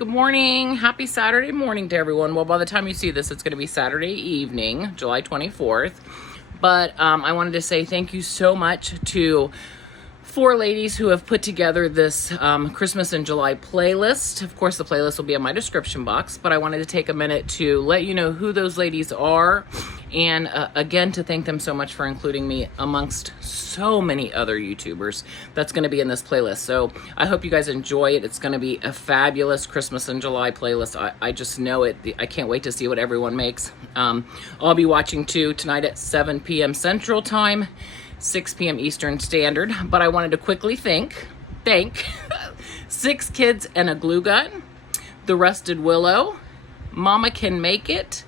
Good morning. Happy Saturday morning to everyone. Well, by the time you see this, it's going to be Saturday evening, July 24th. But I wanted to say thank you so much to 4 ladies who have put together this Christmas in July playlist. Of course, the playlist will be in my description box, but I wanted to take a minute to let you know who those ladies are, and again, to thank them so much for including me amongst so many other YouTubers that's going to be in this playlist. So I hope you guys enjoy it. It's going to be a fabulous Christmas in July playlist. I just know it. I can't wait to see what everyone makes. I'll be watching too tonight at 7 p.m. Central Time, 6 p.m. Eastern Standard, but I wanted to quickly thank 6 Kids and a Glue Gun, Therustedwillow, Mama Can Make It,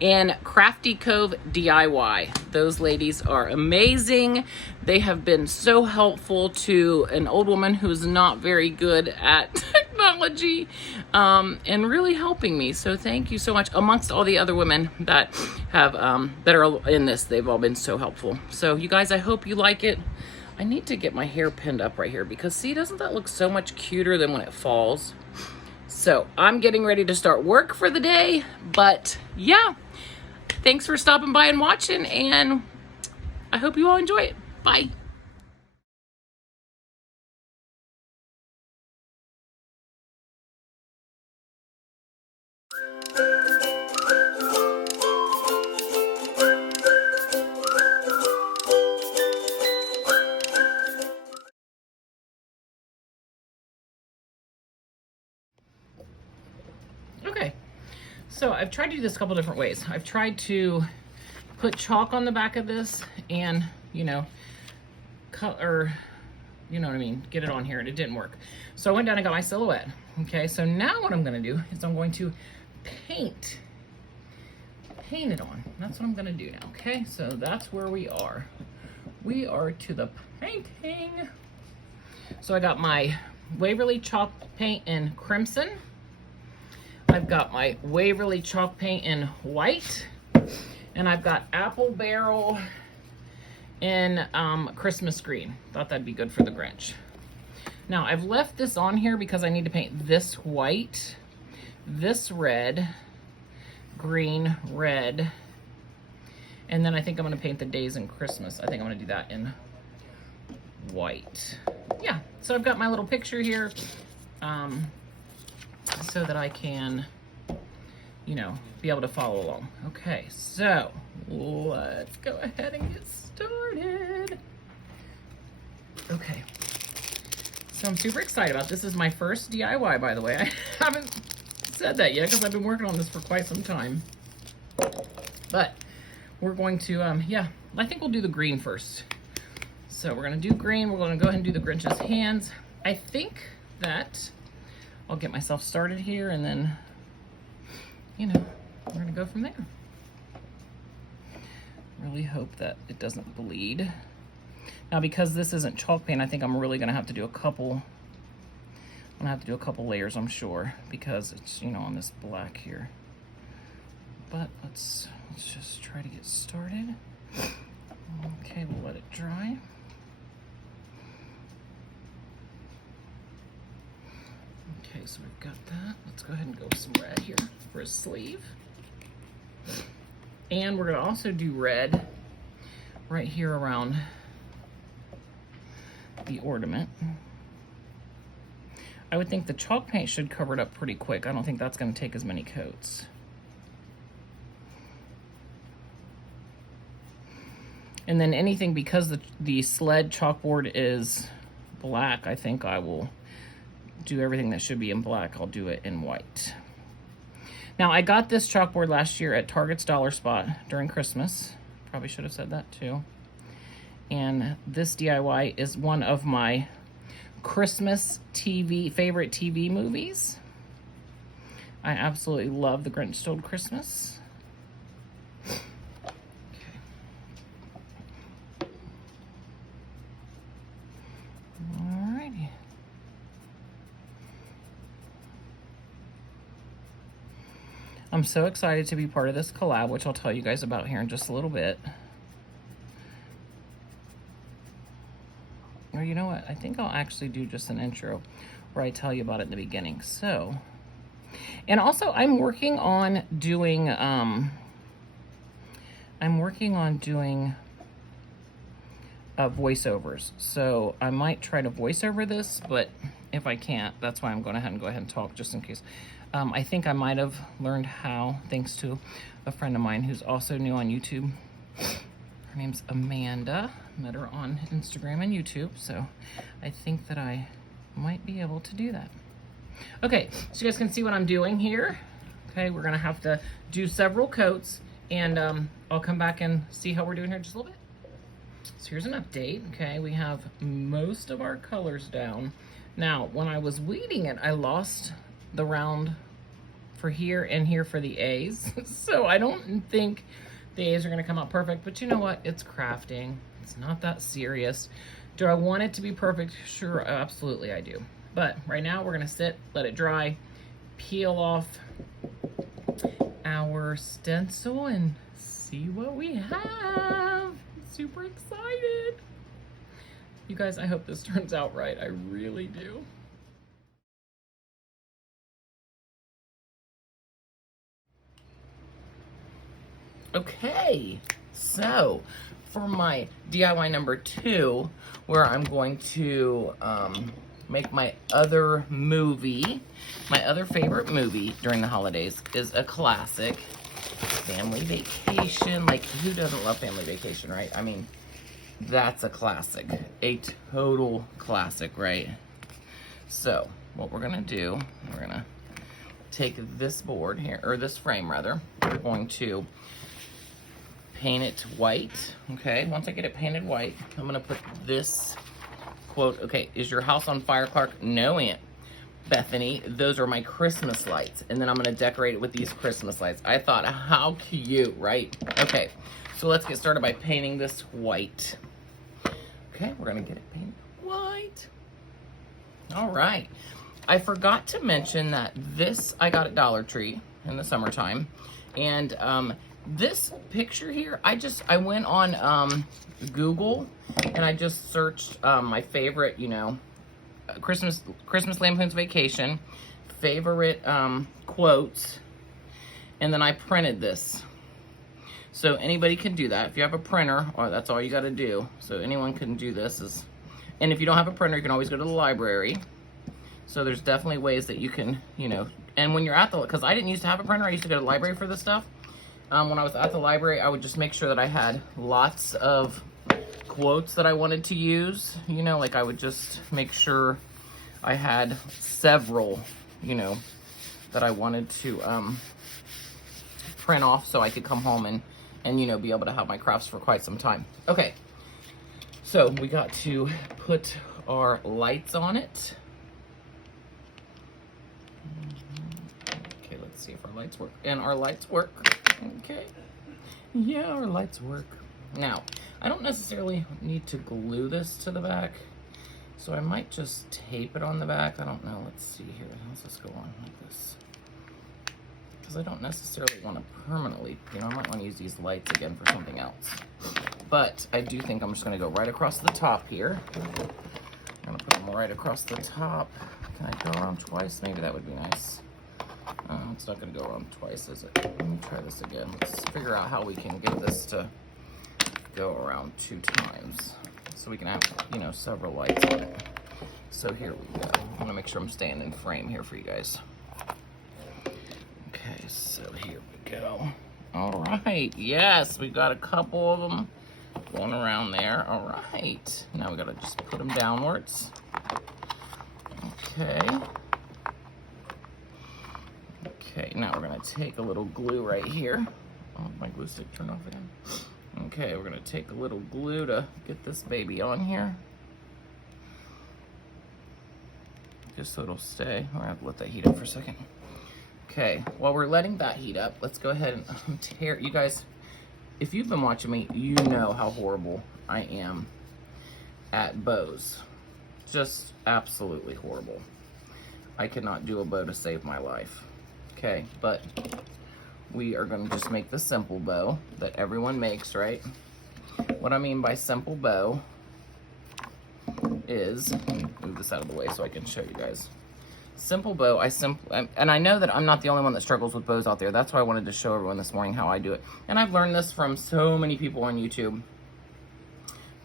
and Crafty Cove DIY. Those ladies are amazing. They have been so helpful to an old woman who's not very good at technology, and really helping me. So thank you so much. Amongst all the other women that have that are in this, they've all been so helpful. So you guys, I hope you like it. I need to get my hair pinned up right here because see, doesn't that look so much cuter than when it falls? So I'm getting ready to start work for the day, but yeah, thanks for stopping by and watching, and I hope you all enjoy it. Bye. Okay, so I've tried to do this a couple different ways. I've tried to put chalk on the back of this and, you know, color, you know what I mean, get it on here, and it didn't work. So I went down and got my silhouette. Okay, so now what I'm gonna do is I'm going to paint it on. That's what I'm gonna do now, okay? So that's where we are. We are to the painting. So I got my Waverly chalk paint in crimson. I've got my Waverly chalk paint in white, and I've got Apple Barrel in Christmas green. Thought that'd be good for the Grinch. Now I've left this on here because I need to paint this white, this red, green, red, and then I think I'm gonna paint the days in Christmas. I think I'm gonna do that in white. Yeah, so I've got my little picture here. So that I can, you know, be able to follow along. Okay, so let's go ahead and get started. Okay, so I'm super excited about this. This is my first DIY, by the way. I haven't said that yet because I've been working on this for quite some time. But we're going to, yeah, I think we'll do the green first. So we're gonna do green. We're gonna go ahead and do the Grinch's hands. I think that I'll get myself started here, and then, you know, we're gonna go from there. Really hope that it doesn't bleed. Now, because this isn't chalk paint, I think I'm really gonna have to do a couple layers, I'm sure, because it's, you know, on this black here. But let's just try to get started. Okay, we'll let it dry. Okay, so we've got that. Let's go ahead and go with some red here for his sleeve. And we're gonna also do red right here around the ornament. I would think the chalk paint should cover it up pretty quick. I don't think that's gonna take as many coats. And then anything, because the sled chalkboard is black, I think I will do everything that should be in black. I'll do it in white. Now, I got this chalkboard last year at Target's Dollar Spot during Christmas. Probably should have said that too. And this DIY is one of my Christmas favorite TV movies. I absolutely love The Grinch Stole Christmas. I'm so excited to be part of this collab, which I'll tell you guys about here in just a little bit. Or you know what? I think I'll actually do just an intro where I tell you about it in the beginning. So, And also I'm working on doing voiceovers. So I might try to voice over this, but if I can't, that's why I'm going ahead and talk just in case. I think I might have learned how, thanks to a friend of mine who's also new on YouTube. Her name's Amanda. Met her on Instagram and YouTube, so I think that I might be able to do that. Okay, so you guys can see what I'm doing here. Okay, we're gonna have to do several coats, and I'll come back and see how we're doing here in just a little bit. So here's an update. Okay, we have most of our colors down. Now, when I was weeding it, I lost the round for here and here for the A's. So I don't think the A's are gonna come out perfect, but you know what? It's crafting. It's not that serious. Do I want it to be perfect? Sure, absolutely I do. But right now we're gonna sit, let it dry, peel off our stencil and see what we have. Super excited. You guys, I hope this turns out right. I really do. Okay, so for my DIY number 2, where I'm going to make my other movie, my other favorite movie during the holidays is a classic, Family Vacation. Like, who doesn't love Family Vacation, right? I mean, that's a classic, a total classic, right? So what we're gonna do, we're gonna take this board here, or this frame rather, we're going to paint it white. Okay, once I get it painted white, I'm gonna put this quote. Okay, is your house on fire, Clark? No, Aunt Bethany, those are my Christmas lights. And then I'm gonna decorate it with these Christmas lights. I thought, how cute, right? Okay, so let's get started by painting this white. Okay, we're gonna get it painted white. All right, I forgot to mention that this I got at Dollar Tree in the summertime. And this picture here, I went on Google and I just searched my favorite, you know, Christmas Lampoon's Vacation, favorite quotes, and then I printed this. So anybody can do that. If you have a printer, or that's all you got to do. So anyone can do this. And if you don't have a printer, you can always go to the library. So there's definitely ways that you can, you know, and when you're at the, because I didn't used to have a printer, I used to go to the library for this stuff. When I was at the library, I would just make sure that I had lots of quotes that I wanted to use. You know, like I would just make sure I had several, you know, that I wanted to print off so I could come home and you know, be able to have my crafts for quite some time. Okay, so we got to put our lights on it. Okay, let's see if our lights work. And our lights work. Okay. Yeah, our lights work. Now, I don't necessarily need to glue this to the back, so I might just tape it on the back. I don't know. Let's see here. How's this go on like this? Because I don't necessarily want to permanently, you know, I might want to use these lights again for something else. But I do think I'm just going to go right across the top here. I'm going to put them right across the top. Can I go around twice? Maybe that would be nice. It's not going to go around twice, is it? Let me try this again. Let's figure out how we can get this to go around 2 times so we can have, you know, several lights on it. So here we go. I want to make sure I'm staying in frame here for you guys. Okay, so here we go. All right, yes, we've got a couple of them going around there. All right, now we got to just put them downwards. Okay. Okay, now we're gonna take a little glue right here. Oh, my glue stick turned off again. Okay, we're gonna take a little glue to get this baby on here. Just so it'll stay. We're gonna have to let that heat up for a second. Okay, while we're letting that heat up, let's go ahead and tear. You guys, if you've been watching me, you know how horrible I am at bows. Just absolutely horrible. I cannot do a bow to save my life. Okay, but we are going to just make the simple bow that everyone makes, right? What I mean by simple bow is, let me move this out of the way so I can show you guys. Simple bow. And I know that I'm not the only one that struggles with bows out there. That's why I wanted to show everyone this morning how I do it. And I've learned this from so many people on YouTube.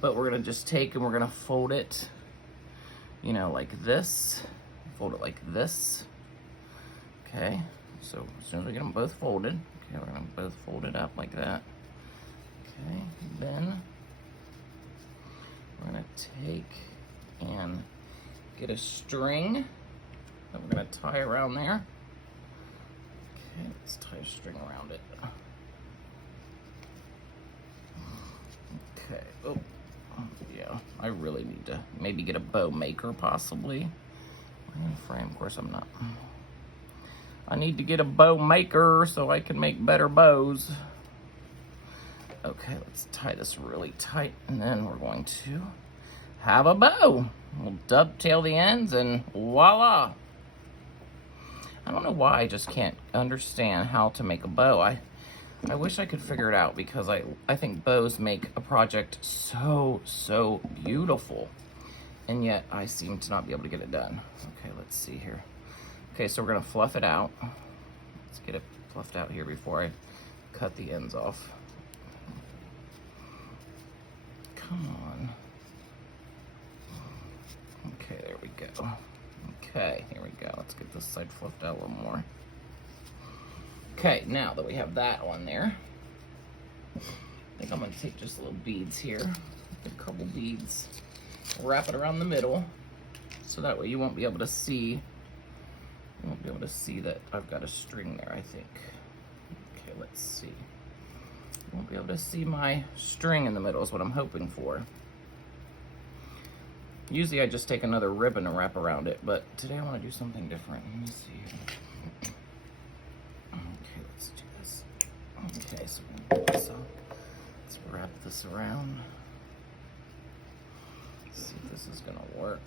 But we're gonna just take and we're gonna fold it, you know, like this. Fold it like this. Okay, so as soon as we get them both folded, okay, we're gonna both fold it up like that. Okay, then we're gonna take and get a string that we're gonna tie around there. Okay, let's tie a string around it. Okay, oh, yeah, I really need to maybe get a bow maker possibly. Frame, of course I'm not. I need to get a bow maker so I can make better bows. Okay, let's tie this really tight, and then we're going to have a bow. We'll dovetail the ends, and voila. I don't know why I just can't understand how to make a bow. I wish I could figure it out, because I think bows make a project so beautiful. And yet I seem to not be able to get it done. Okay, let's see here. Okay, so we're gonna fluff it out. Let's get it fluffed out here before I cut the ends off. Come on. Okay, there we go. Okay, here we go. Let's get this side fluffed out a little more. Okay, now that we have that on there, I think I'm gonna take just little beads here. Get a couple beads. Wrap it around the middle, so that way you won't be able to see. You won't be able to see that I've got a string there, I think. Okay, let's see. You won't be able to see my string in the middle is what I'm hoping for. Usually I just take another ribbon and wrap around it, but today I want to do something different. Let me see. Okay, let's do this. Okay, so let's wrap this around. See if this is gonna work.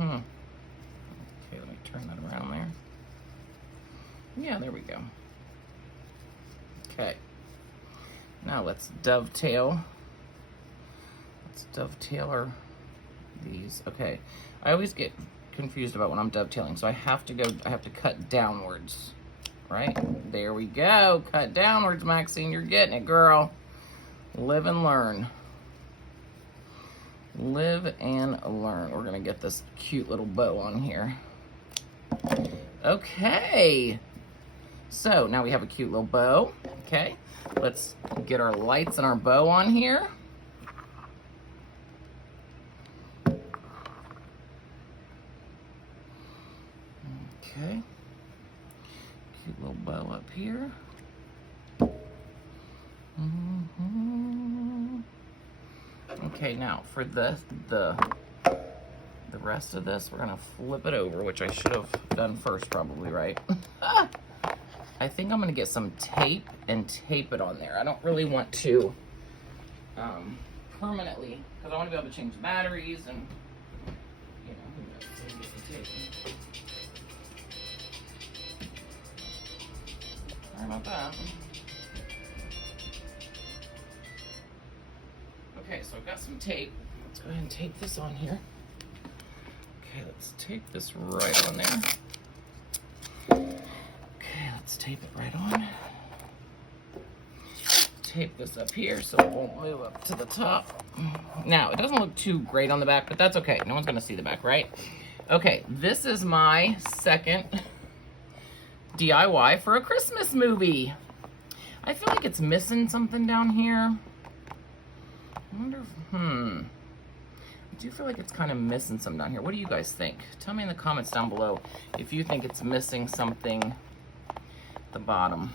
Okay, let me turn that around there. Yeah, there we go. Okay. Now let's dovetail. Let's dovetail these. Okay. I always get confused about when I'm dovetailing, so I have to cut downwards. Right? There we go. Cut downwards, Maxine. You're getting it, girl. Live and learn. Live and learn. We're gonna get this cute little bow on here. Okay. So now we have a cute little bow. Okay. Let's get our lights and our bow on here. Okay. Cute little bow up here. Okay, now for the rest of this, we're gonna flip it over, which I should have done first probably, right? I think I'm gonna get some tape and tape it on there. I don't really want to permanently, because I want to be able to change batteries and, you know, who knows, maybe get the tape. Sorry about that. Okay, so I've got some tape. Let's go ahead and tape this on here. Okay, let's tape this right on there. Okay, let's tape it right on. Tape this up here so it won't move up to the top. Now, it doesn't look too great on the back, but that's okay. No one's gonna see the back, right? Okay, this is my second DIY for a Christmas movie. I feel like it's missing something down here. I wonder if, I do feel like it's kind of missing some down here. What do you guys think? Tell me in the comments down below if you think it's missing something at the bottom.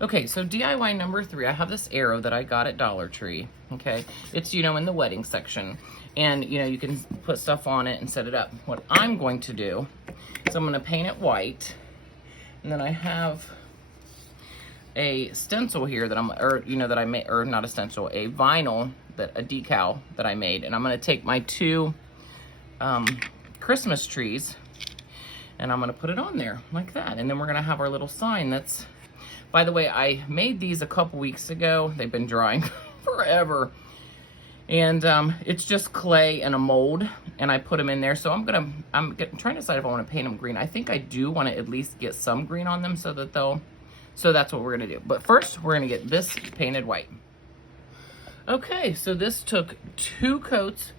Okay, so DIY number 3, I have this arrow that I got at Dollar Tree, okay? It's, you know, in the wedding section. And, you know, you can put stuff on it and set it up. What I'm going to do is I'm going to paint it white. And then I have a stencil here that that I made, or not a stencil, a vinyl, a decal that I made. And I'm going to take my 2 Christmas trees and I'm going to put it on there like that. And then we're going to have our little sign that's By the way, I made these a couple weeks ago. They've been drying forever. And it's just clay and a mold, and I put them in there. So I'm trying to decide if I want to paint them green. I think I do want to at least get some green on them so that's what we're gonna do. But first, we're gonna get this painted white. Okay, so this took 2 coats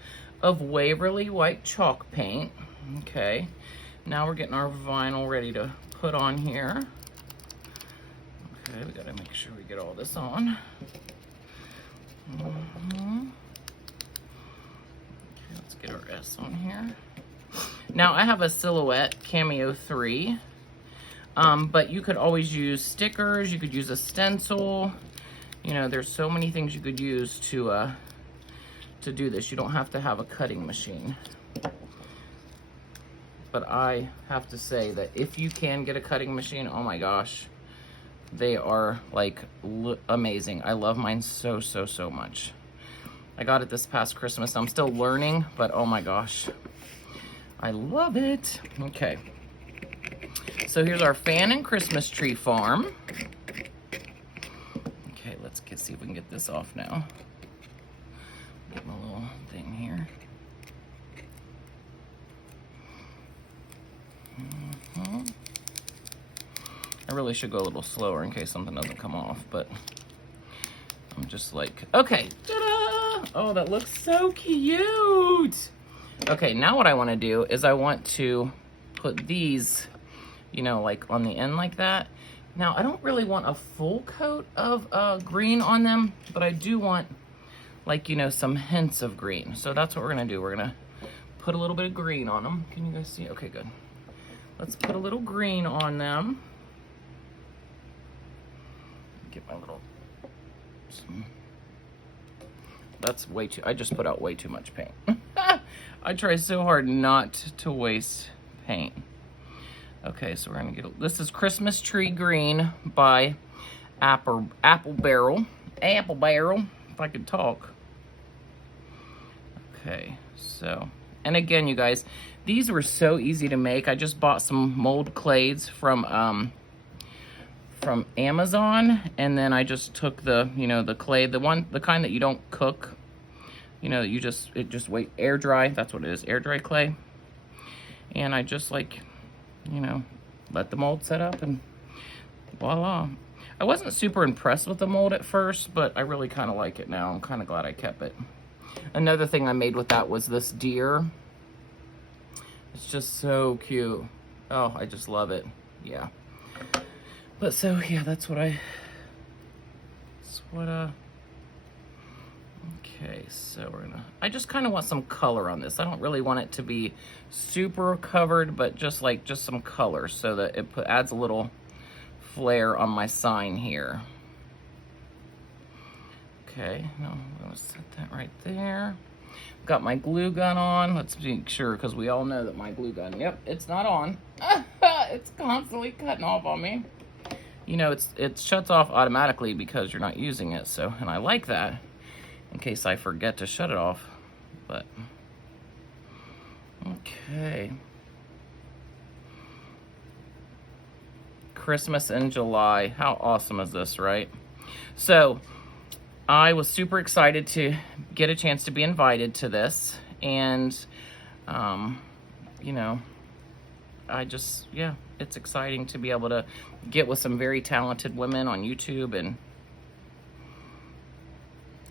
of Waverly white chalk paint. Okay, now we're getting our vinyl ready to put on here. Okay, we gotta make sure we get all this on. Let's get our S on here. Now I have a Silhouette Cameo 3, but you could always use stickers, you could use a stencil. You know, there's so many things you could use to do this. You don't have to have a cutting machine. But I have to say that if you can get a cutting machine, oh my gosh, they are like amazing. I love mine so, so, so much. I got it this past Christmas. I'm still learning, but oh my gosh, I love it. Okay, so here's our fan and Christmas tree farm. Okay, let's see if we can get this off now. Get my little thing here. I really should go a little slower in case something doesn't come off, but I'm just like, okay, ta-da! Oh, that looks so cute. Okay, now what I want to do is I want to put these, you know, like on the end like that. Now, I don't really want a full coat of green on them, but I do want, like, you know, some hints of green. So that's what we're going to do. We're going to put a little bit of green on them. Can you guys see? Okay, good. Let's put a little green on them. Get my little... That's way too... I just put out way too much paint. I try so hard not to waste paint. Okay, so we're gonna get... This is Christmas Tree Green by Apple Barrel. Apple Barrel, if I could talk. Okay, so... And again, you guys, these were so easy to make. I just bought some mold clays from Amazon, and then I just took the, you know, the clay, the kind that you don't cook, you know, it just wait, air dry. That's what it is, air dry clay. And I just, like, you know, let the mold set up, and voila. I wasn't super impressed with the mold at first, but I really kind of like it now. I'm kind of glad I kept it. Another thing I made with that was this deer. It's just so cute. Oh, I just love it. Yeah. But so, yeah, okay, so I just kind of want some color on this. I don't really want it to be super covered, but just some color so that it adds a little flair on my sign here. Okay, now I'm gonna set that right there. Got my glue gun on. Let's make sure, because we all know that my glue gun, yep, it's not on. It's constantly cutting off on me. You know, it shuts off automatically because you're not using it, so, and I like that in case I forget to shut it off, but, okay. Christmas in July. How awesome is this, right? So, I was super excited to get a chance to be invited to this, and, you know, yeah, it's exciting to be able to get with some very talented women on YouTube and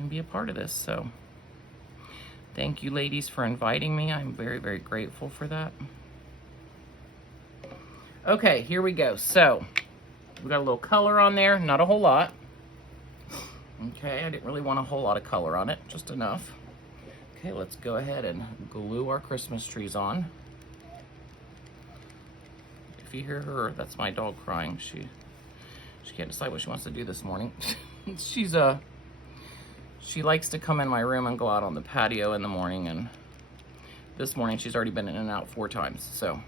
be a part of this. So thank you, ladies, for inviting me. I'm very, very grateful for that. Okay, here we go. So we got a little color on there, not a whole lot. Okay, I didn't really want a whole lot of color on it, just enough. Okay, let's go ahead and glue our Christmas trees on. If you hear her, that's my dog crying. She can't decide what she wants to do this morning. She likes to come in my room and go out on the patio in the morning, and this morning she's already been in and out 4 times, so.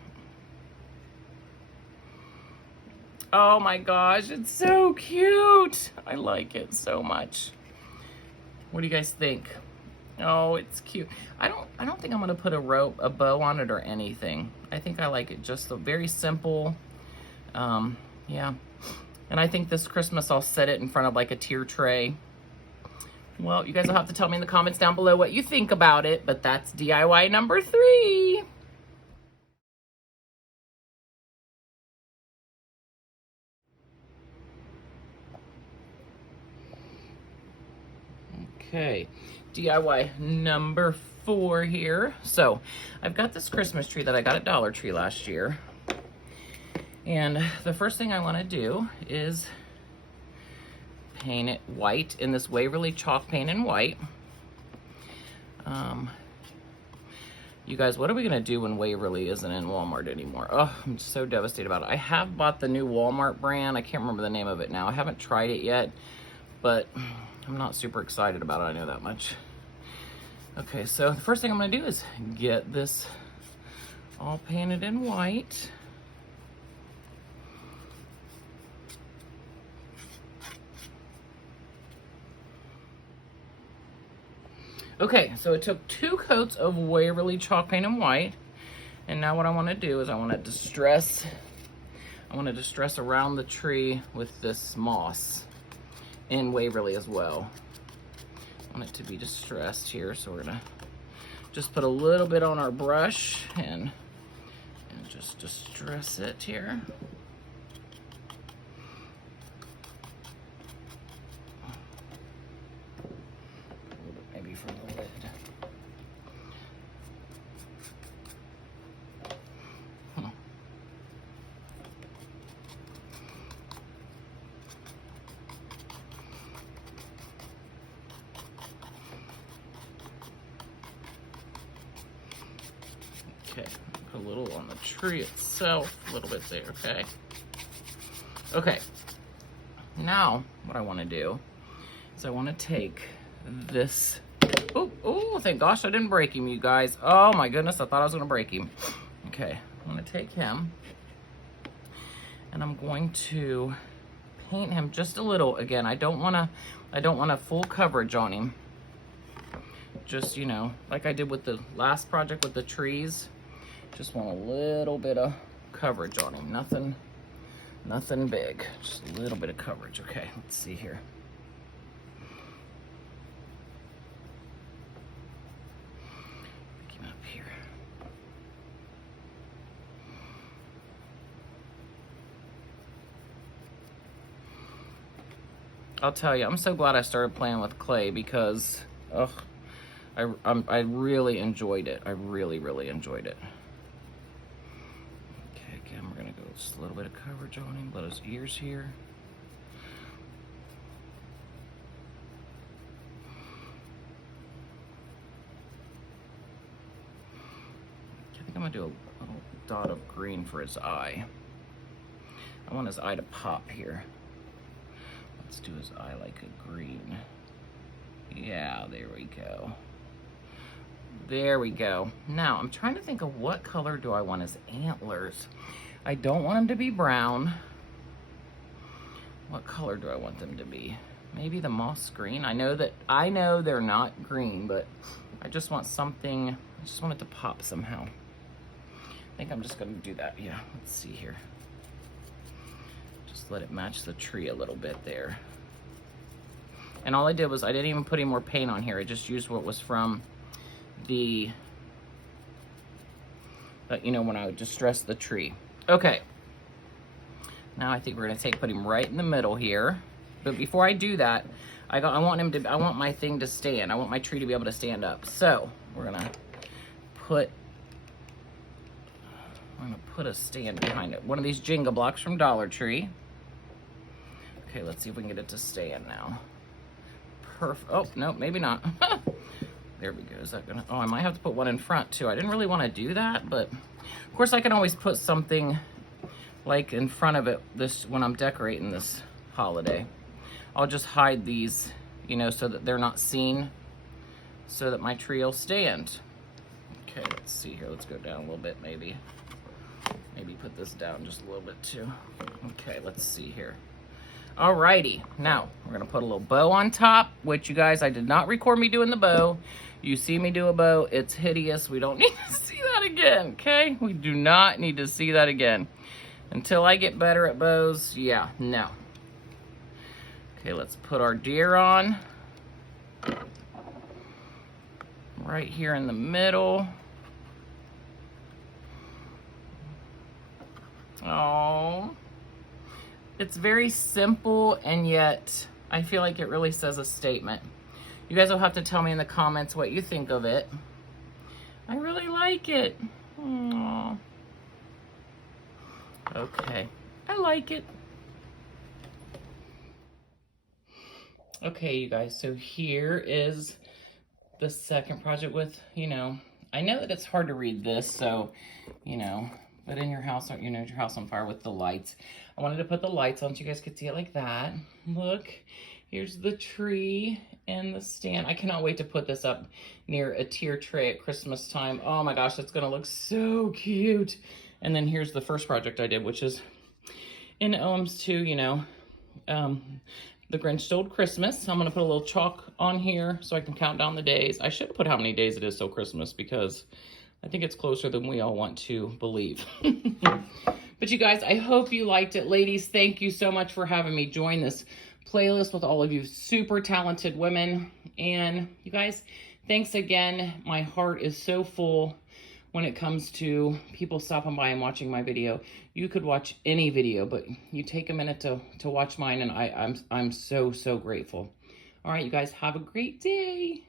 Oh my gosh, it's so cute. I like it so much. What do you guys think? Oh, it's cute. I don't think I'm gonna put a bow on it or anything. I think I like it just very simple. Yeah. And I think this Christmas I'll set it in front of like a tier tray. Well, you guys will have to tell me in the comments down below what you think about it, but that's DIY number 3. Okay, DIY number 4 here. So I've got this Christmas tree that I got at Dollar Tree last year. And the first thing I want to do is paint it white in this Waverly chalk paint in white. You guys, what are we gonna do when Waverly isn't in Walmart anymore? Oh, I'm so devastated about it. I have bought the new Walmart brand. I can't remember the name of it now. I haven't tried it yet, but I'm not super excited about it, I know that much. Okay, so the first thing I'm gonna do is get this all painted in white. Okay, so it took 2 coats of Waverly chalk paint in white, and now what I want to do is I want to distress around the tree with this moss in Waverly as well. I want it to be distressed here, so we're gonna just put a little bit on our brush and just distress it here. From the lid. Okay, put a little on the tree itself, a little bit there, okay? Okay, now what I want to do is I want to take this. Oh, thank gosh I didn't break him, you guys. Oh my goodness, I thought I was gonna break him. Okay, I'm gonna take him and I'm going to paint him just a little. Again, I don't want full coverage on him. Just, you know, like I did with the last project with the trees. Just want a little bit of coverage on him. Nothing big, just a little bit of coverage. Okay, let's see here. I'll tell you, I'm so glad I started playing with clay because, I really enjoyed it. I really enjoyed it. Okay, again, we're gonna go just a little bit of coverage on him, let his ears here. I think I'm gonna do a little dot of green for his eye. I want his eye to pop here. Let's do his eye like a green. Yeah, there we go. There we go. Now, I'm trying to think of what color do I want his antlers. I don't want them to be brown. What color do I want them to be? Maybe the moss green. I know they're not green, but I just want something, I just want it to pop somehow. I think I'm just gonna do that. Yeah, let's see here. Just let it match the tree a little bit there. And all I did was I didn't even put any more paint on here. I just used what was from the, you know, when I would distress the tree. Okay. Now I think we're gonna put him right in the middle here. But before I do that, I want my thing to stand. I want my tree to be able to stand up. So we're gonna put a stand behind it. One of these Jenga blocks from Dollar Tree. Okay, let's see if we can get it to stand now. Perfect. Oh, no, maybe not. There we go. Is that gonna, oh, I might have to put one in front too. I didn't really want to do that, but of course I can always put something like in front of it when I'm decorating this holiday. I'll just hide these, you know, so that they're not seen, so that my tree will stand. Okay, let's see here. Let's go down a little bit maybe. Maybe put this down just a little bit too. Okay, let's see here. Alrighty, now we're gonna put a little bow on top, which you guys, I did not record me doing the bow. You see me do a bow, it's hideous. We don't need to see that again, okay? We do not need to see that again. Until I get better at bows, yeah, no. Okay, let's put our deer on. Right here in the middle. Oh, it's very simple, and yet I feel like it really says a statement. You guys will have to tell me in the comments what you think of it. I really like it. Aww. Okay, I like it. Okay, you guys, so here is the second project with, you know, I know that it's hard to read this, so, you know, but in your house, you know, your house on fire with the lights. I wanted to put the lights on so you guys could see it like that. Look, here's the tree and the stand. I cannot wait to put this up near a tier tray at Christmas time. Oh my gosh, that's gonna look so cute. And then here's the first project I did, which is in Ohms too, you know, The Grinch Stole Christmas. I'm gonna put a little chalk on here so I can count down the days. I should put how many days it is till Christmas because I think it's closer than we all want to believe. But you guys, I hope you liked it. Ladies, thank you so much for having me join this playlist with all of you super talented women. And you guys, thanks again. My heart is so full when it comes to people stopping by and watching my video. You could watch any video, but you take a minute to watch mine, and I'm so grateful. All right, you guys, have a great day.